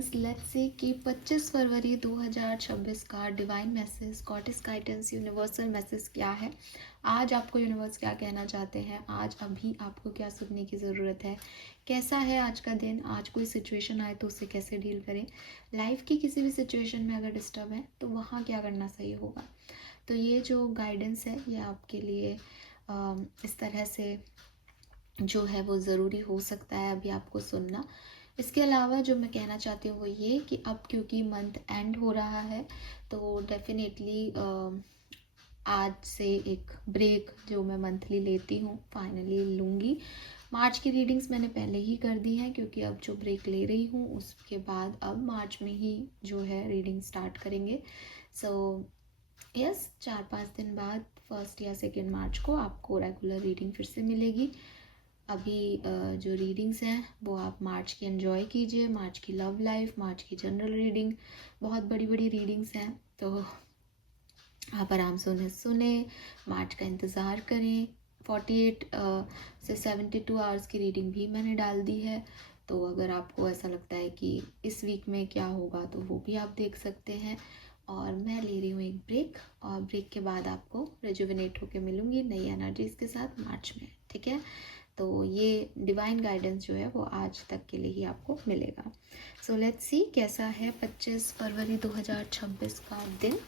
Guidance, let's say कि 25 फरवरी 2026 का divine message, goddess guidance, universal message क्या है। आज आपको यूनिवर्स क्या कहना चाहते हैं, आज अभी आपको क्या सुनने की ज़रूरत है, कैसा है आज का दिन, आज कोई सिचुएशन आए तो उससे कैसे डील करें, लाइफ की किसी भी सिचुएशन में अगर डिस्टर्ब है तो वहाँ क्या करना सही होगा। तो ये जो गाइडेंस है ये आपके लिए इस तरह से जो है वो ज़रूरी हो सकता है अभी आपको सुनना। इसके अलावा जो मैं कहना चाहती हूँ वो ये कि अब क्योंकि मंथ एंड हो रहा है तो डेफिनेटली आज से एक ब्रेक जो मैं मंथली लेती हूँ फाइनली लूँगी। मार्च की रीडिंग्स मैंने पहले ही कर दी हैं क्योंकि अब जो ब्रेक ले रही हूँ उसके बाद अब मार्च में ही जो है रीडिंग स्टार्ट करेंगे। सो यस, 4-5 दिन बाद 1 या 2 मार्च को आपको रेगुलर रीडिंग फिर से मिलेगी। अभी जो रीडिंग्स हैं वो आप मार्च की एंजॉय कीजिए, मार्च की लव लाइफ, मार्च की जनरल रीडिंग, बहुत बड़ी बड़ी रीडिंग्स हैं तो आप आराम से उन्हें सुने, मार्च का इंतज़ार करें। 48 से 72 आवर्स की रीडिंग भी मैंने डाल दी है, तो अगर आपको ऐसा लगता है कि इस वीक में क्या होगा तो वो भी आप देख सकते हैं। और मैं ले रही हूँ एक ब्रेक और ब्रेक के बाद आपको रेजुविनेट होकर मिलूँगी नई एनर्जीज़ के साथ मार्च में, ठीक है। तो ये डिवाइन गाइडेंस जो है वो आज तक के लिए ही आपको मिलेगा। सो लेट्स सी कैसा है 25 फरवरी 2026 का दिन।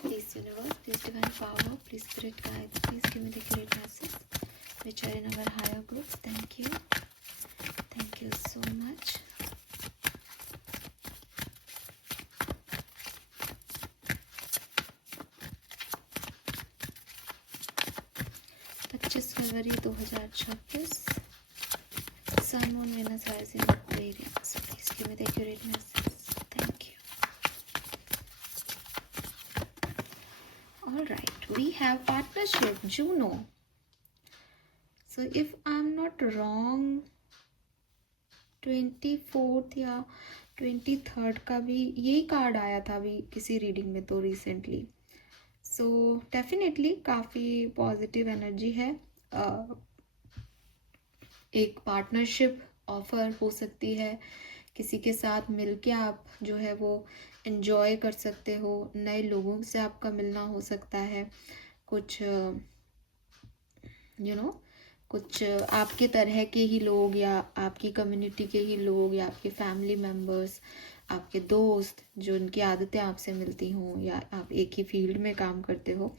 Please universe, please divine power, please spirit guides, please give me the great message which are in our higher groups. Thank you so much. February 2026 Sun, Moon, Venus rising in Aquarius. Please give me the accurate message. Thank you. All right, we have partnership Juno. So if I'm not wrong 24th या 23rd का भी यही card आया था अभी किसी reading में तो रिसेंटली। सो डेफिनेटली काफ़ी पॉजिटिव एनर्जी है। एक पार्टनरशिप ऑफर हो सकती है, किसी के साथ मिलके आप जो है वो एंजॉय कर सकते हो, नए लोगों से आपका मिलना हो सकता है, कुछ कुछ आपके तरह के ही लोग या आपकी कम्युनिटी के ही लोग या आपके फैमिली मेम्बर्स, आपके दोस्त जो उनकी आदतें आपसे मिलती हों या आप एक ही फील्ड में काम करते हो,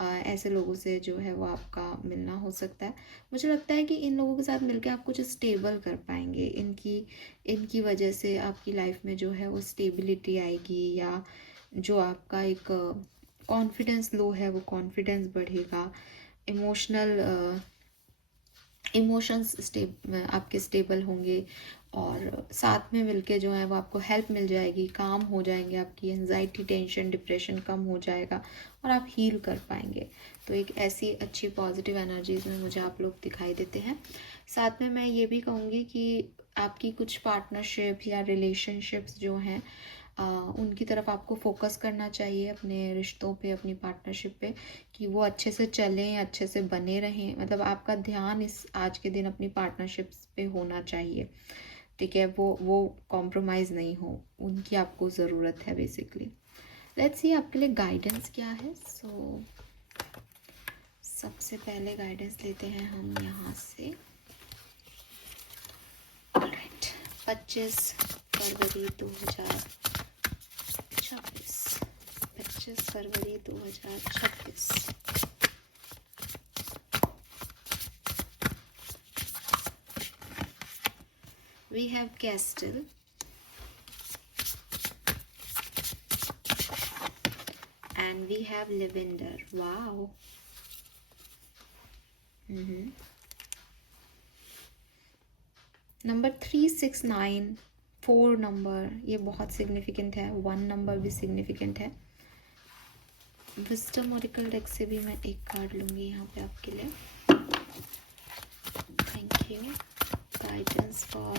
ऐसे लोगों से जो है वो आपका मिलना हो सकता है। मुझे लगता है कि इन लोगों के साथ मिलकर आप कुछ स्टेबल कर पाएंगे, इनकी वजह से आपकी लाइफ में जो है वो स्टेबिलिटी आएगी या जो आपका एक कॉन्फिडेंस लो है वो कॉन्फिडेंस बढ़ेगा, इमोशंस आपके स्टेबल होंगे और साथ में मिलके जो है वो आपको हेल्प मिल जाएगी, काम हो जाएंगे, आपकी एंजाइटी, टेंशन, डिप्रेशन कम हो जाएगा और आप हील कर पाएंगे। तो एक ऐसी अच्छी पॉजिटिव एनर्जीज़ में मुझे आप लोग दिखाई देते हैं। साथ में मैं ये भी कहूँगी कि आपकी कुछ पार्टनरशिप या रिलेशनशिप्स जो हैं उनकी तरफ आपको फोकस करना चाहिए, अपने रिश्तों पे, अपनी पार्टनरशिप पे, कि वो अच्छे से चलें, अच्छे से बने रहें। मतलब आपका ध्यान इस आज के दिन अपनी पार्टनरशिप्स पे होना चाहिए, ठीक है। वो कॉम्प्रोमाइज़ नहीं हो, उनकी आपको ज़रूरत है बेसिकली। लेट्स सी आपके लिए गाइडेंस क्या है। सो सबसे पहले गाइडेंस लेते हैं हम यहाँ से। Alright, 25 February 2026। We have Castle and we have Lavender. Wow. Number 369, 4 number ये बहुत सिग्निफिकेंट है, 1 नंबर भी सिग्निफिकेंट है। विस्डम ओरेकल डेक से भी मैं एक कार्ड लूँगी यहाँ पे आपके लिए। Thank you. Guidance for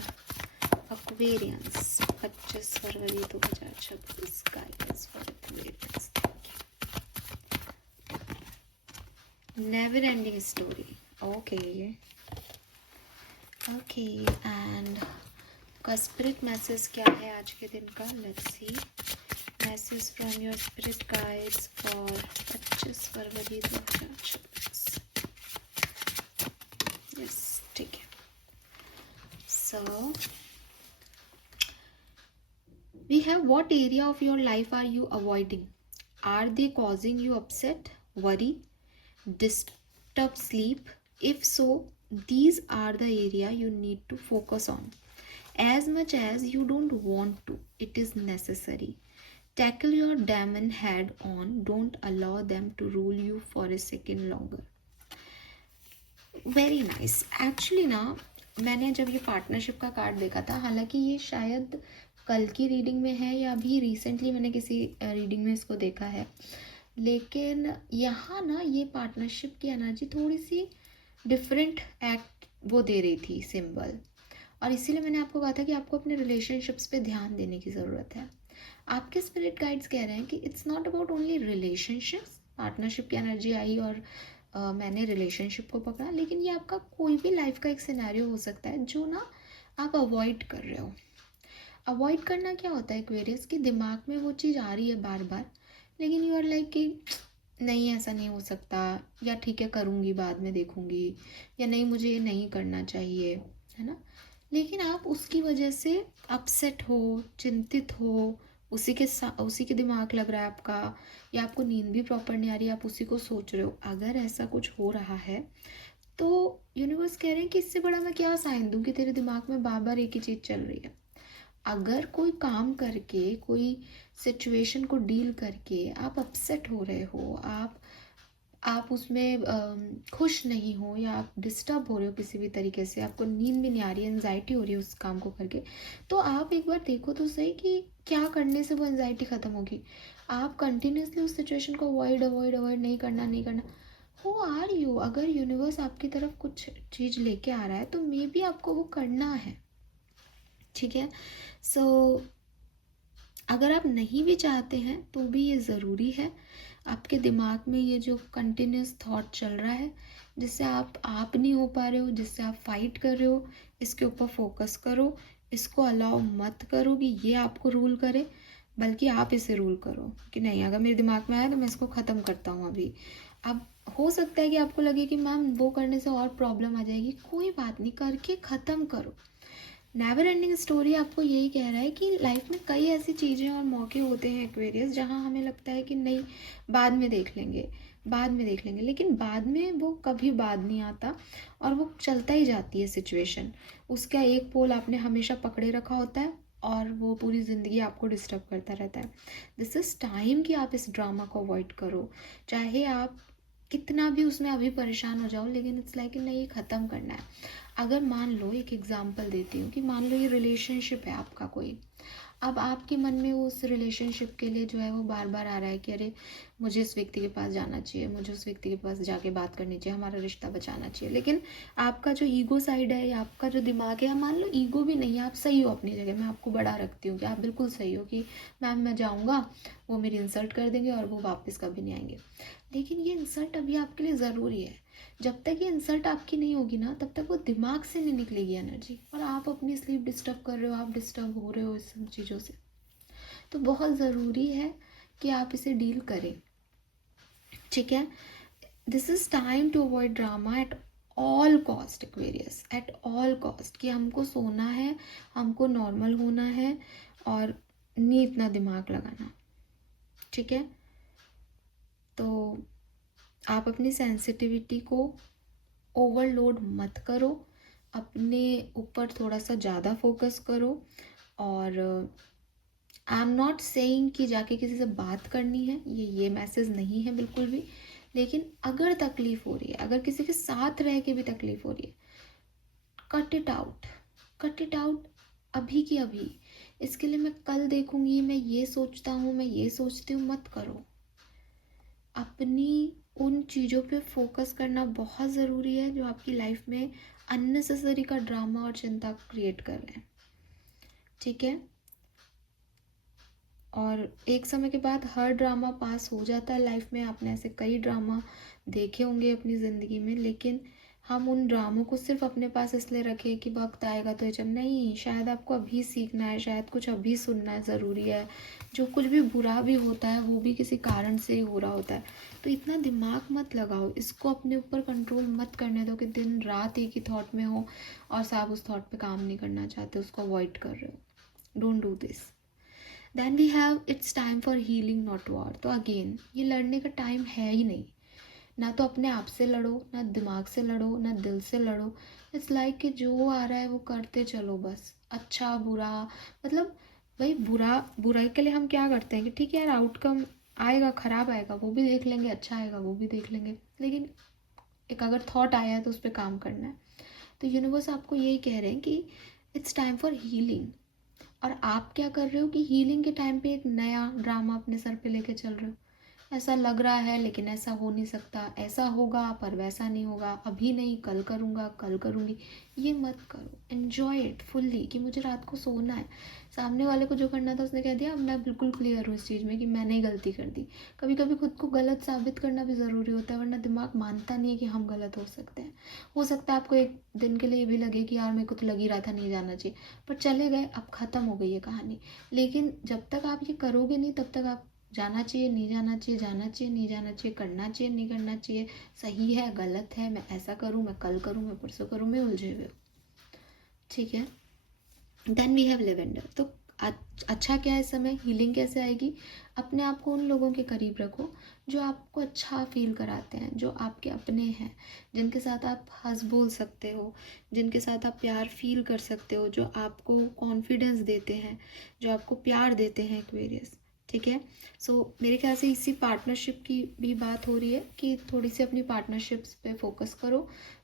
Aquarians 25 February 2026। Guidance for Aquarians. Never ending story. Okay, okay, and का स्पिरिट मैसेज क्या है आज के दिन का? Let's see. Message from your spirit guides for 25 February 2024। Yes, ठीक है। सो we have, what area of your life are you avoiding? Are they causing you upset, worry, disturb sleep? If so, these are the area you need to focus on. As much as you don't want to, it is necessary. Tackle your demon head on. Don't allow them to rule you for a second longer. Very nice. Actually ना, मैंने जब ये partnership का card देखा था, हालांकि ये शायद कल की रीडिंग में है या अभी रिसेंटली मैंने किसी रीडिंग में इसको देखा है, लेकिन यहाँ ना ये पार्टनरशिप की एनर्जी थोड़ी सी डिफरेंट एक्ट वो दे रही थी, सिंबल। और इसीलिए मैंने आपको कहा था कि आपको अपने रिलेशनशिप्स पे ध्यान देने की ज़रूरत है। आपके स्पिरिट गाइड्स कह रहे हैं कि it's not about only relationships. Partnership की एनर्जी आई और मैंने रिलेशनशिप को पकड़ा, लेकिन ये आपका कोई भी लाइफ का एक सिनेरियो हो सकता है जो ना आप अवॉइड कर रहे हो। अवॉइड करना क्या होता है एक्वेरियस, कि दिमाग में वो चीज़ आ रही है बार बार, लेकिन यू आर लाइक कि नहीं, ऐसा नहीं हो सकता, या ठीक है करूँगी, बाद में देखूँगी, या नहीं मुझे ये नहीं करना चाहिए, है ना। लेकिन आप उसकी वजह से अपसेट हो, चिंतित हो, उसी के दिमाग लग रहा है आपका, या आपको नींद भी प्रॉपर नहीं आ रही, आप उसी को सोच रहे हो। अगर ऐसा कुछ हो रहा है तो यूनिवर्स कह रहे हैं कि इससे बड़ा मैं क्या साइन दूं कि तेरे दिमाग में बार बार एक ही चीज़ चल रही है। अगर कोई काम करके, कोई सिचुएशन को डील करके आप अपसेट हो रहे हो, आप उसमें खुश नहीं हो, या आप डिस्टर्ब हो रहे हो किसी भी तरीके से, आपको नींद भी नहीं आ रही है, एनजाइटी हो रही है उस काम को करके, तो आप एक बार देखो तो सही कि क्या करने से वो एनजाइटी ख़त्म होगी। आप कंटिन्यूसली उस सिचुएशन को अवॉइड अवॉइड अवॉइड नहीं करना, नहीं करना। Who are you? अगर यूनिवर्स आपकी तरफ कुछ चीज़ लेके आ रहा है तो मे बी आपको वो करना है, ठीक है। सो अगर आप नहीं भी चाहते हैं तो भी ये ज़रूरी है। आपके दिमाग में ये जो कंटिन्यूस थॉट चल रहा है, जिससे आप नहीं हो पा रहे हो, जिससे आप फाइट कर रहे हो, इसके ऊपर फोकस करो। इसको अलाउ मत करो कि ये आपको रूल करे, बल्कि आप इसे रूल करो कि नहीं, अगर मेरे दिमाग में आया तो मैं इसको ख़त्म करता हूँ अभी। अब हो सकता है कि आपको लगे कि मैम वो करने से और प्रॉब्लम आ जाएगी, कोई बात नहीं, करके ख़त्म करो। नेवर एंडिंग स्टोरी आपको यही कह रहा है कि लाइफ में कई ऐसी चीज़ें और मौके होते हैं एक्वेरियस, जहाँ हमें लगता है कि नहीं, बाद में देख लेंगे, बाद में देख लेंगे, लेकिन बाद में वो कभी बाद नहीं आता, और वो चलता ही जाती है सिचुएशन। उसका एक पोल आपने हमेशा पकड़े रखा होता है, और वो पूरी ज़िंदगी आपको डिस्टर्ब करता रहता है। दिस इज़ टाइम कि आप इस ड्रामा को अवॉइड करो। चाहे आप कितना भी उसमें अभी परेशान हो जाओ, लेकिन इट्स लाइक नहीं, ख़त्म करना है। अगर मान लो, एक एग्जांपल देती हूँ कि मान लो ये रिलेशनशिप है आपका कोई, अब आपके मन में उस रिलेशनशिप के लिए जो है वो बार बार आ रहा है कि अरे मुझे इस व्यक्ति के पास जाना चाहिए, मुझे उस व्यक्ति के पास जाके बात करनी चाहिए, हमारा रिश्ता बचाना चाहिए। लेकिन आपका जो ईगो साइड है, या आपका जो दिमाग है, या मान लो ईगो भी नहीं है, आप सही हो अपनी जगह, मैं आपको बड़ा रखती हूँ कि आप बिल्कुल सही हो कि मैम मैं जाऊँगा, वो मेरी इंसल्ट कर देंगे और वो वापस कभी नहीं आएंगे। लेकिन ये इंसल्ट अभी आपके लिए ज़रूरी है। जब तक ये इंसल्ट आपकी नहीं होगी ना, तब तक वो दिमाग से नहीं निकलेगी एनर्जी, और आप अपनी स्लीप डिस्टर्ब कर रहे हो, आप डिस्टर्ब हो रहे हो इस सब चीज़ों से। तो बहुत ज़रूरी है कि आप इसे डील करें, ठीक है। This is time to avoid drama at all cost Aquarius, at all cost, कि हमको सोना है, हमको नॉर्मल होना है, और नहीं इतना दिमाग लगाना, ठीक है। तो आप अपनी सेंसिटिविटी को ओवरलोड मत करो, अपने ऊपर थोड़ा सा ज़्यादा फोकस करो। और आई एम नॉट सेइंग कि जाके किसी से बात करनी है, ये मैसेज नहीं है बिल्कुल भी। लेकिन अगर तकलीफ़ हो रही है, अगर किसी के साथ रह के भी तकलीफ़ हो रही है, cut it out, cut it out अभी की अभी। इसके लिए मैं कल देखूंगी, मैं ये सोचता हूँ, मैं ये सोचती हूँ, मत करो। अपनी उन चीज़ों पे फोकस करना बहुत ज़रूरी है जो आपकी लाइफ में अननेसेसरी का ड्रामा और चिंता क्रिएट कर रहे हैं, ठीक है। और एक समय के बाद हर ड्रामा पास हो जाता है लाइफ में। आपने ऐसे कई ड्रामा देखे होंगे अपनी ज़िंदगी में, लेकिन हम उन ड्रामों को सिर्फ अपने पास इसलिए रखें कि वक्त आएगा तो ये जब नहीं, शायद आपको अभी सीखना है, शायद कुछ अभी सुनना है ज़रूरी है। जो कुछ भी बुरा भी होता है वो भी किसी कारण से ही हो रहा होता है। तो इतना दिमाग मत लगाओ, इसको अपने ऊपर कंट्रोल मत करने दो कि दिन रात एक ही थॉट में हो और आप उस थॉट पे काम नहीं करना चाहते, उसको अवॉइड कर रहे हो। Don't do this. Then we have its time for healing not war. तो अगेन ये लड़ने का टाइम है ही नहीं। ना तो अपने आप से लड़ो, ना दिमाग से लड़ो, ना दिल से लड़ो। इट्स लाइक कि जो आ रहा है वो करते चलो बस। अच्छा बुरा, मतलब भाई बुराई के लिए हम क्या करते हैं कि ठीक है यार, आउटकम आएगा, ख़राब आएगा वो भी देख लेंगे, अच्छा आएगा वो भी देख लेंगे, लेकिन एक अगर थॉट आया है तो उस पर काम करना है। तो यूनिवर्स आपको यही कह रहे हैं कि इट्स टाइम फॉर हीलिंग। और आप क्या कर रहे हो कि हीलिंग के टाइम पे एक नया ड्रामा अपने सर पे लेके चल रहे हो। ऐसा लग रहा है लेकिन ऐसा हो नहीं सकता, ऐसा होगा पर वैसा नहीं होगा, अभी नहीं कल करूँगा, कल करूँगी। ये मत करो, एन्जॉय इट फुल्ली कि मुझे रात को सोना है। सामने वाले को जो करना था उसने कह दिया, अब मैं बिल्कुल क्लियर हूँ इस चीज़ में कि मैंने ही गलती कर दी। कभी कभी खुद को गलत साबित करना भी ज़रूरी होता है, वरना दिमाग मानता नहीं है कि हम गलत हो सकते हैं। हो सकता है आपको एक दिन के लिए ये भी लगे कि यार मेरे को तो लग ही रहा था नहीं जाना चाहिए, पर चले गए, अब ख़त्म हो गई है कहानी। लेकिन जब तक आप ये करोगे नहीं तब तक आप जाना चाहिए नहीं जाना चाहिए, जाना चाहिए नहीं जाना चाहिए, करना चाहिए नहीं करना चाहिए, सही है गलत है, मैं ऐसा करूँ, मैं कल करूँ, मैं परसों करूँ, मैं उलझे हुए हूँ। ठीक है। Then we have lavender. तो अच्छा क्या है इस समय, हीलिंग कैसे आएगी? अपने आप को उन लोगों के करीब रखो जो आपको अच्छा फील कराते हैं, जो आपके अपने हैं, जिनके साथ आप हंस बोल सकते हो, जिनके साथ आप प्यार फील कर सकते हो, जो आपको कॉन्फिडेंस देते हैं, जो आपको प्यार देते हैं, एक्वेरियस। ठीक है। सो मेरे ख्याल से इसी पार्टनरशिप की भी बात हो रही है कि थोड़ी सी अपनी पार्टनरशिप्स पे फोकस करो।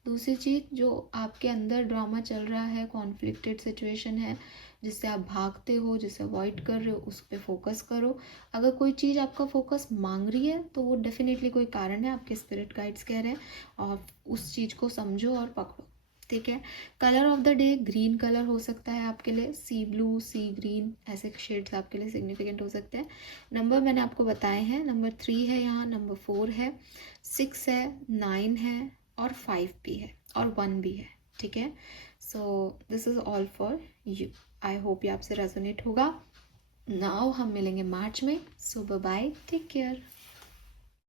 दूसरी चीज़, जो आपके अंदर ड्रामा चल रहा है, कॉन्फ्लिक्टेड सिचुएशन है जिससे आप भागते हो, जिसे अवॉइड कर रहे हो, उस पर फोकस करो। अगर कोई चीज़ आपका फोकस मांग रही है तो वो डेफिनेटली कोई कारण है, आपके स्पिरिट गाइड्स कह रहे हैं, और उस चीज़ को समझो और पकड़ो। ठीक है। Colour of the day green colour हो सकता है आपके लिए, सी ब्लू, सी ग्रीन, ऐसे शेड्स आपके लिए सिग्निफिकेंट हो सकते हैं। नंबर मैंने आपको बताए हैं, नंबर 3 है यहाँ, नंबर 4 है, 6 है, 9 है और 5 भी है और 1 भी है। ठीक है। So this is all for you. I hope ये आपसे रेजोनेट होगा। नाउ हम मिलेंगे मार्च में। सो बाय बाय, टेक केयर।